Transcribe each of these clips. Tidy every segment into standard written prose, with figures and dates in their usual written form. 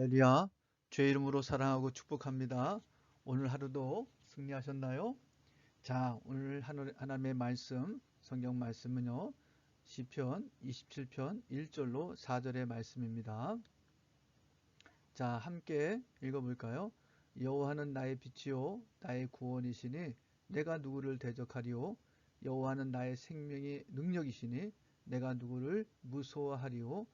할렐루야. 주의 이름으로 사랑하고 축복합니다. 오늘 하루도 승리하셨나요? 자, 오늘 하나님의 말씀, 성경 말씀은요. 시편 27편 1절로 4절의 말씀입니다. 자, 함께 읽어볼까요? 여호와는 나의 빛이요 나의 구원이시니 내가 누구를 대적하리요? 여호와는 나의 생명의 능력이시니 내가 누구를 무서워하리요?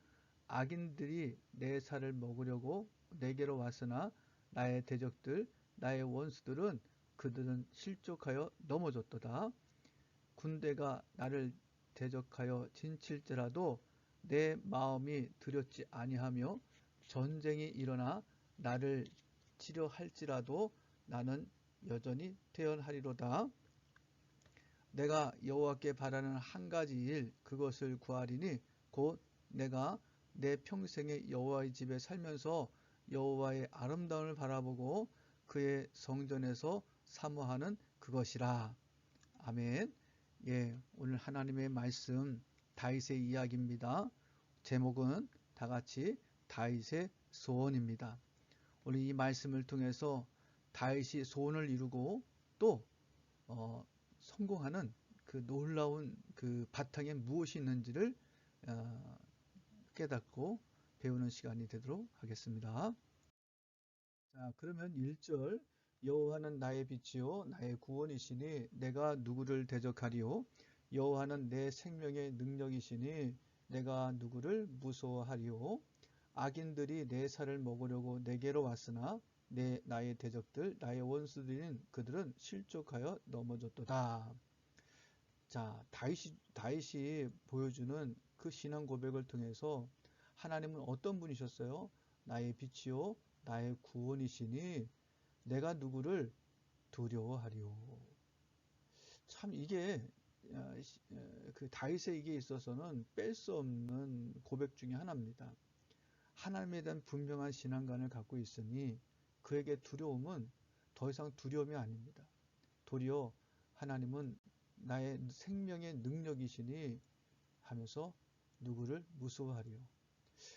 악인들이 내 살을 먹으려고 내게로 왔으나 나의 대적들 나의 원수들은 그들은 실족하여 넘어졌도다. 군대가 나를 대적하여 진칠지라도 내 마음이 두렵지 아니하며 전쟁이 일어나 나를 치려할지라도 나는 여전히 태연하리로다. 내가 여호와께 바라는 한 가지 일 그것을 구하리니 곧 내가 내 평생에 여호와의 집에 살면서 여호와의 아름다움을 바라보고 그의 성전에서 사모하는 그것이라. 아멘. 예, 오늘 하나님의 말씀 다윗의 이야기입니다. 제목은 다같이 다윗의 소원입니다. 오늘 이 말씀을 통해서 다윗이 소원을 이루고 또 성공하는 그 놀라운 그 바탕에 무엇이 있는지를 깨닫고 배우는 시간이 되도록 하겠습니다. 자, 그러면 1절 여호와는 나의 빛이요 나의 구원이시니 내가 누구를 대적하리요? 여호와는 내 생명의 능력이시니 내가 누구를 무서워하리요? 악인들이 내 살을 먹으려고 내게로 왔으나 나의 대적들 나의 원수들인 그들은 실족하여 넘어졌도다. 자, 다윗이 보여주는 그 신앙 고백을 통해서 하나님은 어떤 분이셨어요? 나의 빛이요 나의 구원이시니 내가 누구를 두려워하리요. 참 이게 그 다윗에게 있어서는 뺄 수 없는 고백 중에 하나입니다. 하나님에 대한 분명한 신앙관을 갖고 있으니 그에게 두려움은 더 이상 두려움이 아닙니다. 도리어 하나님은 나의 생명의 능력이시니 하면서 누구를 무서워하리요.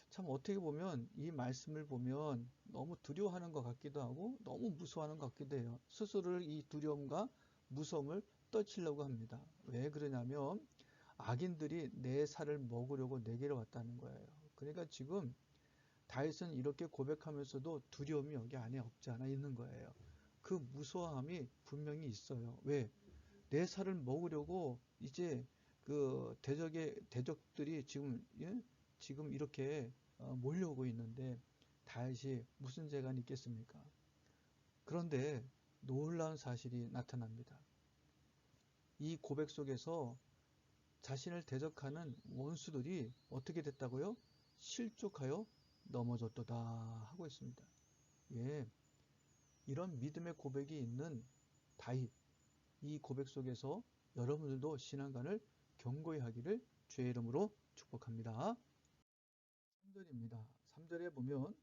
참 어떻게 보면 이 말씀을 보면 너무 두려워하는 것 같기도 하고 너무 무서워하는 것 같기도 해요. 스스로를 이 두려움과 무서움을 떨치려고 합니다. 왜 그러냐면 악인들이 내 살을 먹으려고 내게로 왔다는 거예요. 그러니까 지금 다윗은 이렇게 고백하면서도 두려움이 여기 안에 없지 않아 있는 거예요. 그 무서워함이 분명히 있어요. 왜? 내 살을 먹으려고 이제 그 대적들이 지금 지금 이렇게 몰려오고 있는데 다윗이 무슨 재간이 있겠습니까? 그런데 놀라운 사실이 나타납니다. 이 고백 속에서 자신을 대적하는 원수들이 어떻게 됐다고요? 실족하여 넘어졌도다 하고 있습니다. 예, 이런 믿음의 고백이 있는 다윗, 이 고백 속에서 여러분들도 신앙관을 견고히 하기를 주의 이름으로 축복합니다. 3절입니다. 3절에 보면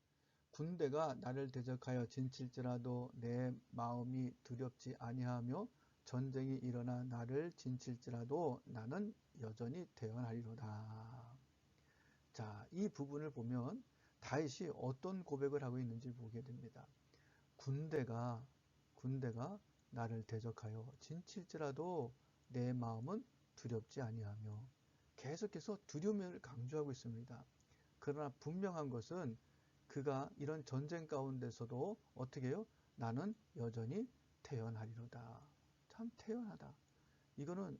군대가 나를 대적하여 진칠지라도 내 마음이 두렵지 아니하며 전쟁이 일어나 나를 진칠지라도 나는 여전히 태어나리로다. 자, 이 부분을 보면 다윗이 어떤 고백을 하고 있는지 보게 됩니다. 군대가 나를 대적하여 진칠지라도 내 마음은 두렵지 아니하며 계속해서 두려움을 강조하고 있습니다. 그러나 분명한 것은 그가 이런 전쟁 가운데서도 어떻게 해요? 나는 여전히 태어나리로다. 참 태어나다. 이거는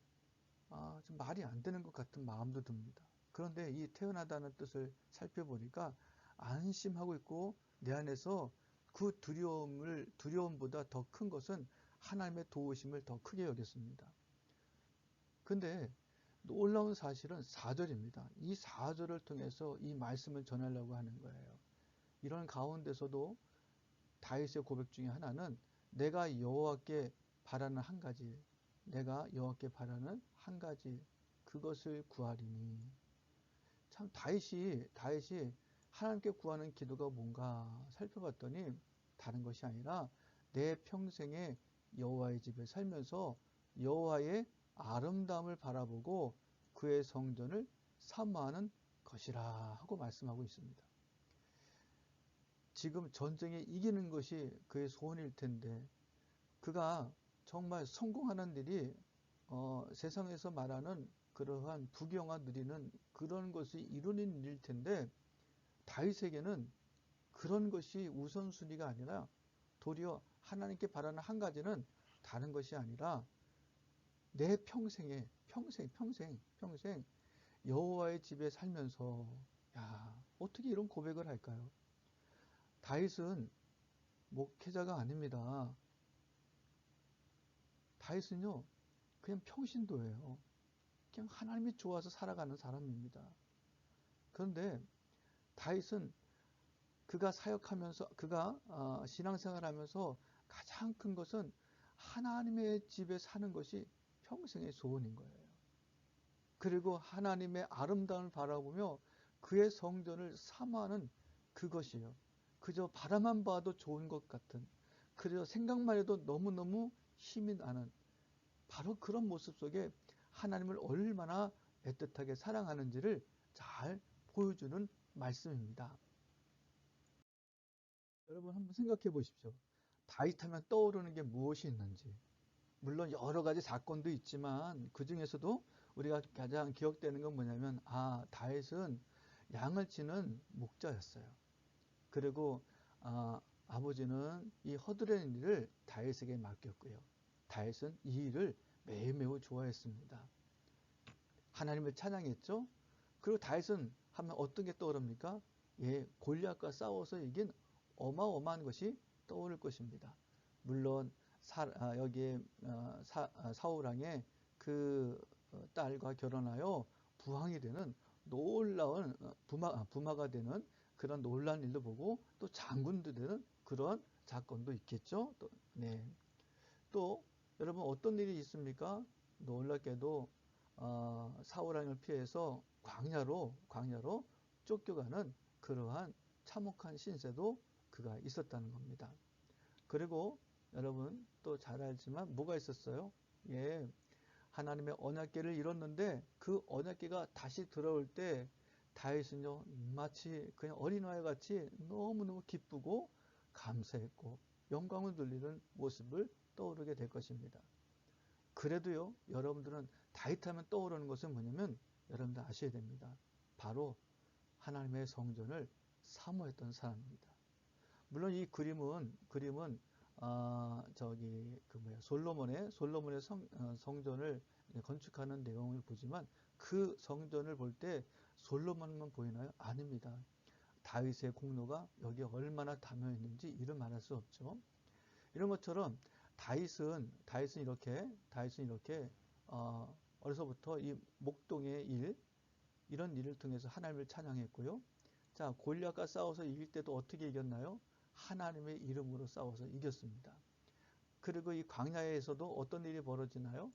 좀 말이 안 되는 것 같은 마음도 듭니다. 그런데 이 태어나다는 뜻을 살펴보니까 안심하고 있고 내 안에서 그 두려움보다 더 큰 것은 하나님의 도우심을 더 크게 여겼습니다. 근데 놀라운 사실은 4절입니다. 이 4절을 통해서 이 말씀을 전하려고 하는 거예요. 이런 가운데서도 다윗의 고백 중에 하나는 내가 여호와께 바라는 한 가지, 내가 여호와께 바라는 한 가지 그것을 구하리니. 참 다윗이 하나님께 구하는 기도가 뭔가 살펴봤더니 다른 것이 아니라 내 평생에 여호와의 집에 살면서 여호와의 아름다움을 바라보고 그의 성전을 사모하는 것이라 하고 말씀하고 있습니다. 지금 전쟁에 이기는 것이 그의 소원일 텐데 그가 정말 성공하는 일이 세상에서 말하는 그러한 부귀영화 누리는 그런 것이 이루어진 일일 텐데 다윗에게는 그런 것이 우선순위가 아니라 도리어 하나님께 바라는 한 가지는 다른 것이 아니라 내 평생 여호와의 집에 살면서 야, 어떻게 이런 고백을 할까요? 다윗은 목회자가 아닙니다. 다윗은요, 그냥 평신도예요. 그냥 하나님이 좋아서 살아가는 사람입니다. 그런데 다윗은 그가 사역하면서, 그가 신앙생활하면서 가장 큰 것은 하나님의 집에 사는 것이 평생의 소원인 거예요. 그리고 하나님의 아름다움을 바라보며 그의 성전을 사모하는 그것이요. 그저 바라만 봐도 좋은 것 같은, 그저 생각만 해도 너무너무 힘이 나는 바로 그런 모습 속에 하나님을 얼마나 애틋하게 사랑하는지를 잘 보여주는 말씀입니다. 여러분 한번 생각해 보십시오. 다윗 하면 떠오르는 게 무엇이 있는지. 물론 여러 가지 사건도 있지만 그 중에서도 우리가 가장 기억되는 건 뭐냐면 다윗은 양을 치는 목자였어요. 그리고 아버지는 이 허드렛 일을 다윗에게 맡겼고요. 다윗은 이 일을 매우 좋아했습니다. 하나님을 찬양했죠. 그리고 다윗은 하면 어떤 게 떠오릅니까? 골리앗과 싸워서 이긴 어마어마한 것이 떠오를 것입니다. 물론 여기에 사울 왕의 그 딸과 결혼하여 부왕이 되는 놀라운 부마가 되는 그런 놀라운 일도 보고 또 장군도 되는 그런 사건도 있겠죠. 또 여러분 어떤 일이 있습니까? 놀랍게도 사울 왕을 피해서 광야로 쫓겨가는 그러한 참혹한 신세도 그가 있었다는 겁니다. 그리고 여러분 또 잘 알지만 뭐가 있었어요? 하나님의 언약궤를 잃었는데 그 언약궤가 다시 들어올 때 다윗은요 마치 그냥 어린아이 같이 너무너무 기쁘고 감사했고 영광을 돌리는 모습을 떠오르게 될 것입니다. 그래도요 여러분들은 다윗하면 떠오르는 것은 뭐냐면 여러분들 아셔야 됩니다. 바로 하나님의 성전을 사모했던 사람입니다. 물론 이 그림은 솔로몬의 성전을 건축하는 내용을 보지만 그 성전을 볼 때 솔로몬만 보이나요? 아닙니다. 다윗의 공로가 여기에 얼마나 담겨 있는지 이를 말할 수 없죠. 이런 것처럼 다윗은 이렇게 어려서부터 이 목동의 이런 일을 통해서 하나님을 찬양했고요. 자, 골리앗과 싸워서 이길 때도 어떻게 이겼나요? 하나님의 이름으로 싸워서 이겼습니다. 그리고 이 광야에서도 어떤 일이 벌어지나요?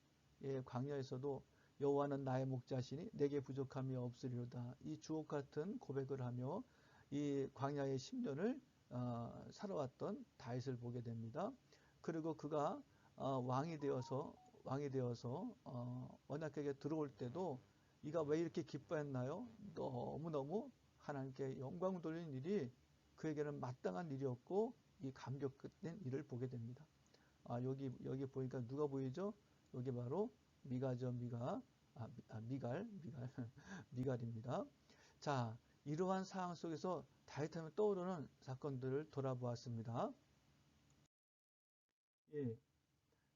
광야에서도 여호와는 나의 목자시니 내게 부족함이 없으리로다. 이 주옥 같은 고백을 하며 이 광야의 10년을 살아왔던 다윗을 보게 됩니다. 그리고 그가 왕이 되어서 언약궤에 들어올 때도 이가 왜 이렇게 기뻐했나요? 너무너무 하나님께 영광 돌리는 일이 그에게는 마땅한 일이었고 이 감격된 일을 보게 됩니다. 여기 보니까 누가 보이죠? 여기 바로 미가죠, 미갈 미갈입니다. 자, 이러한 상황 속에서 다윗하면 떠오르는 사건들을 돌아보았습니다.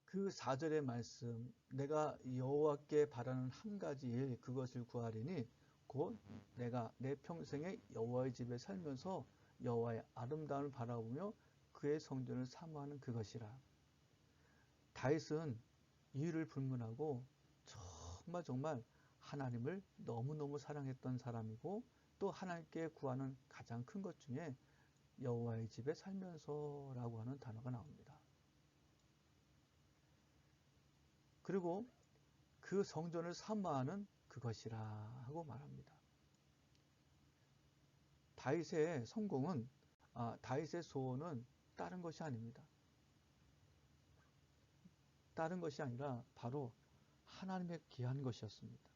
그 4절의 말씀, 내가 여호와께 바라는 한 가지 일 그것을 구하리니 곧 내가 내 평생에 여호와의 집에 살면서 여호와의 아름다움을 바라보며 그의 성전을 사모하는 그것이라. 다윗은 이유를 불문하고 정말 하나님을 너무너무 사랑했던 사람이고 또 하나님께 구하는 가장 큰 것 중에 여호와의 집에 살면서라고 하는 단어가 나옵니다. 그리고 그 성전을 사모하는 그것이라 하고 말합니다. 다윗의 성공은 다윗의 소원은 다른 것이 아닙니다. 다른 것이 아니라 바로 하나님의 귀한 것이었습니다.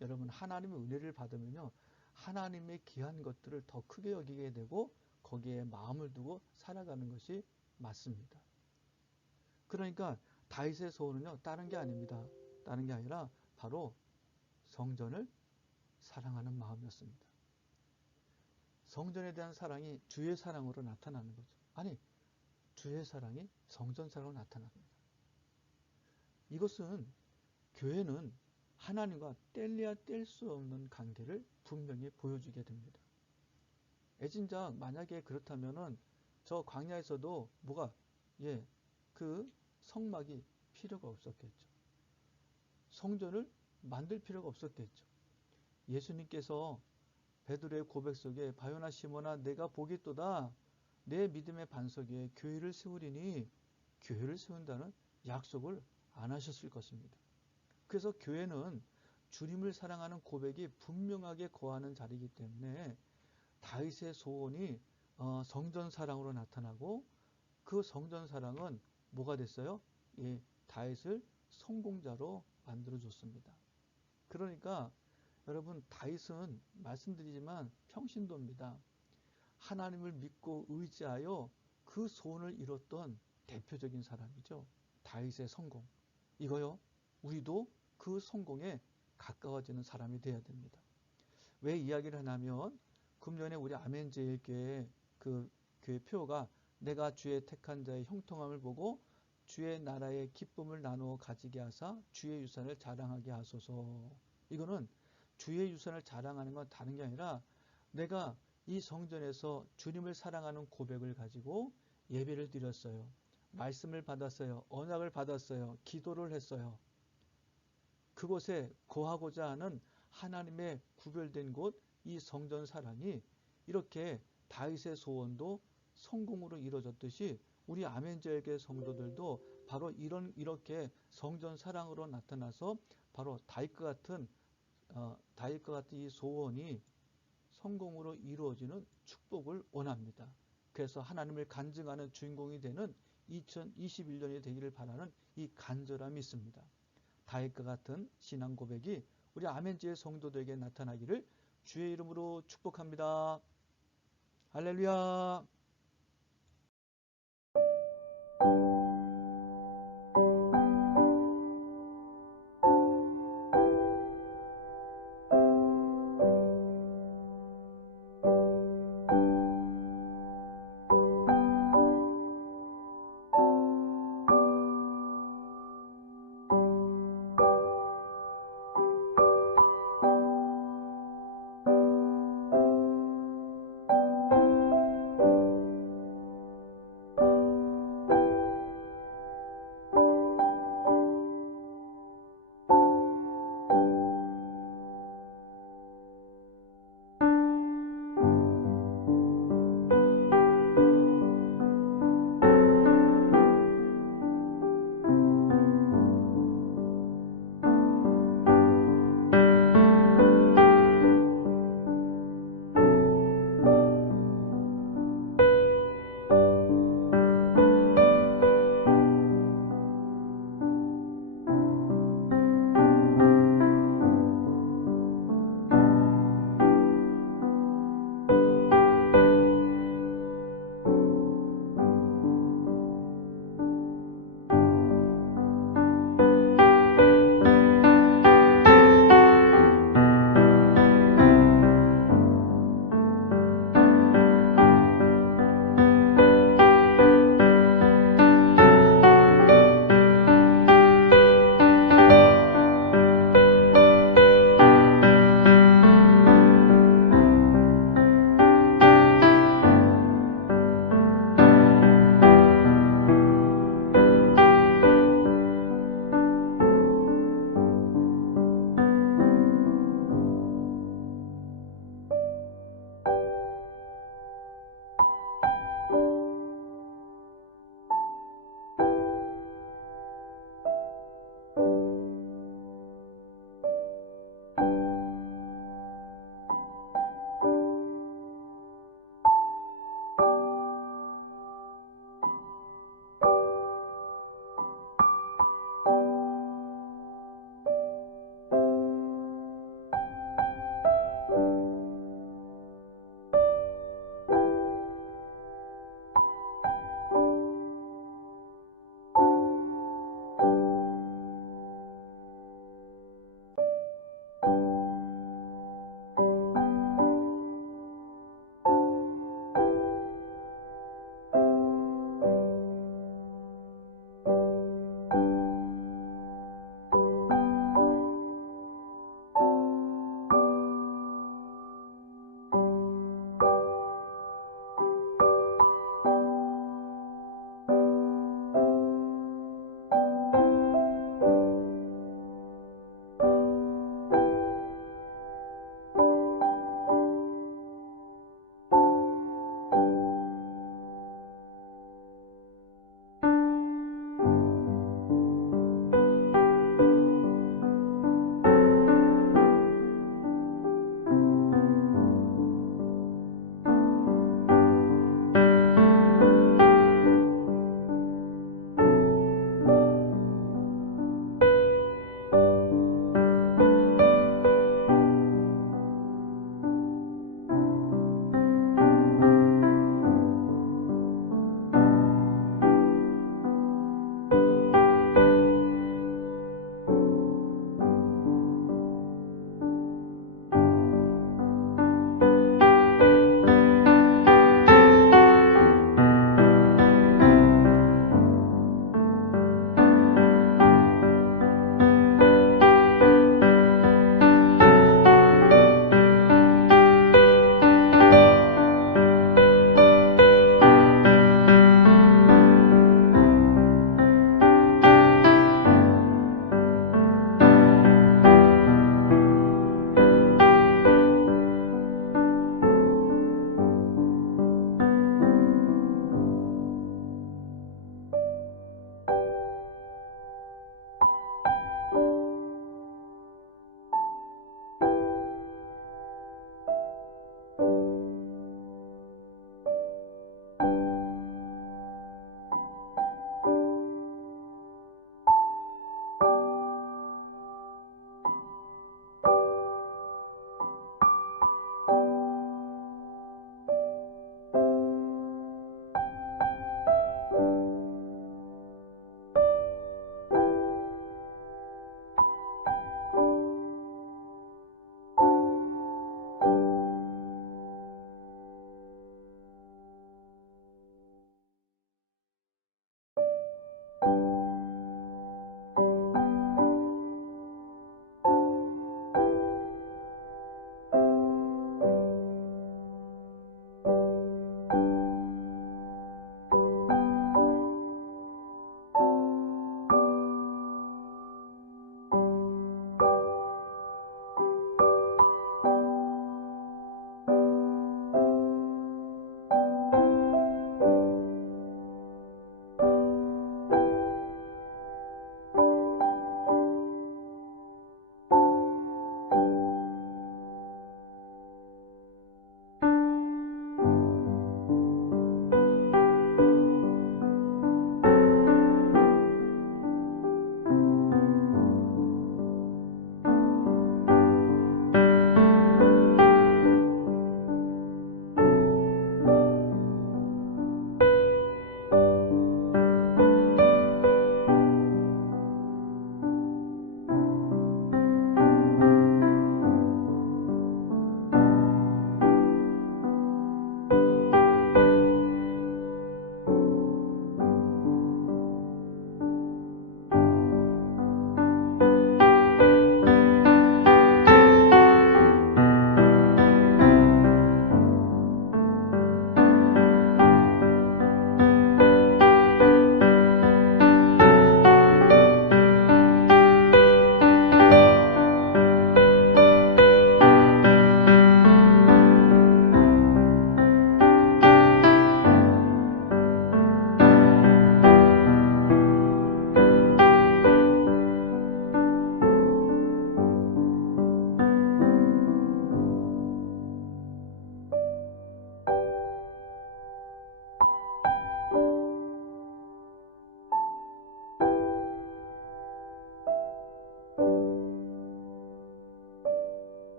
여러분 하나님의 은혜를 받으면요 하나님의 귀한 것들을 더 크게 여기게 되고 거기에 마음을 두고 살아가는 것이 맞습니다. 그러니까 다윗의 소원은요, 다른 게 아닙니다. 다른 게 아니라 바로 성전을 사랑하는 마음이었습니다. 성전에 대한 사랑이 주의 사랑으로 나타나는 거죠. 아니, 주의 사랑이 성전 사랑으로 나타납니다. 이것은 교회는 하나님과 뗄래야 뗄 수 없는 관계를 분명히 보여주게 됩니다. 애진작 만약에 그렇다면은 저 광야에서도 그 성막이 필요가 없었겠죠. 성전을 만들 필요가 없었겠죠. 예수님께서 베드로의 고백 속에 바요나 시몬아 내가 복이 있도다 내 믿음의 반석 위에 교회를 세우리니 교회를 세운다는 약속을 안 하셨을 것입니다. 그래서 교회는 주님을 사랑하는 고백이 분명하게 거하는 자리이기 때문에 다윗의 소원이 성전 사랑으로 나타나고 그 성전 사랑은 뭐가 됐어요? 다윗을 성공자로 만들어줬습니다. 그러니까 여러분 다윗은 말씀드리지만 평신도입니다. 하나님을 믿고 의지하여 그 소원을 이뤘던 대표적인 사람이죠. 다윗의 성공. 이거요. 우리도 그 성공에 가까워지는 사람이 되어야 됩니다. 왜 이야기를 하냐면 금년에 우리 아멘제일교회 그 교회 표가 내가 주의 택한 자의 형통함을 보고 주의 나라의 기쁨을 나누어 가지게 하사 주의 유산을 자랑하게 하소서. 이거는 주의 유산을 자랑하는 건 다른 게 아니라 내가 이 성전에서 주님을 사랑하는 고백을 가지고 예배를 드렸어요. 말씀을 받았어요. 언약을 받았어요. 기도를 했어요. 그곳에 거하고자 하는 하나님의 구별된 곳, 이 성전 사랑이 이렇게 다윗의 소원도 성공으로 이루어졌듯이 우리 아멘제일교회 성도들도 바로 이렇게 성전 사랑으로 나타나서 바로 다윗과 같은 이 소원이 성공으로 이루어지는 축복을 원합니다. 그래서 하나님을 간증하는 주인공이 되는 2021년이 되기를 바라는 이 간절함이 있습니다. 다윗과 같은 신앙 고백이 우리 아멘지의 성도들에게 나타나기를 주의 이름으로 축복합니다. 할렐루야.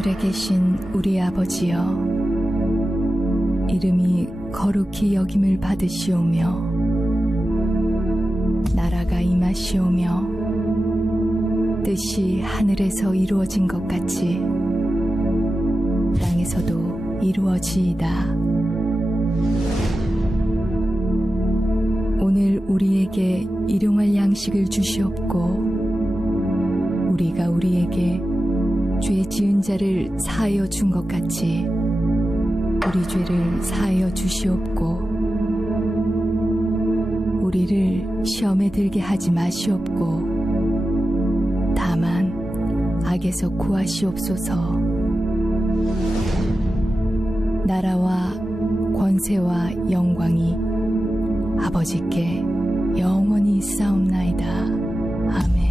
하늘에 계신 우리 아버지여, 이름이 거룩히 여김을 받으시오며 나라가 임하시오며 뜻이 하늘에서 이루어진 것 같이 땅에서도 이루어지이다. 오늘 우리에게 일용할 양식을 주시옵고 우리가 우리에게 죄 지은 자를 사하여 준 것 같이 우리 죄를 사하여 주시옵고 우리를 시험에 들게 하지 마시옵고 다만 악에서 구하시옵소서. 나라와 권세와 영광이 아버지께 영원히 있사옵나이다. 아멘.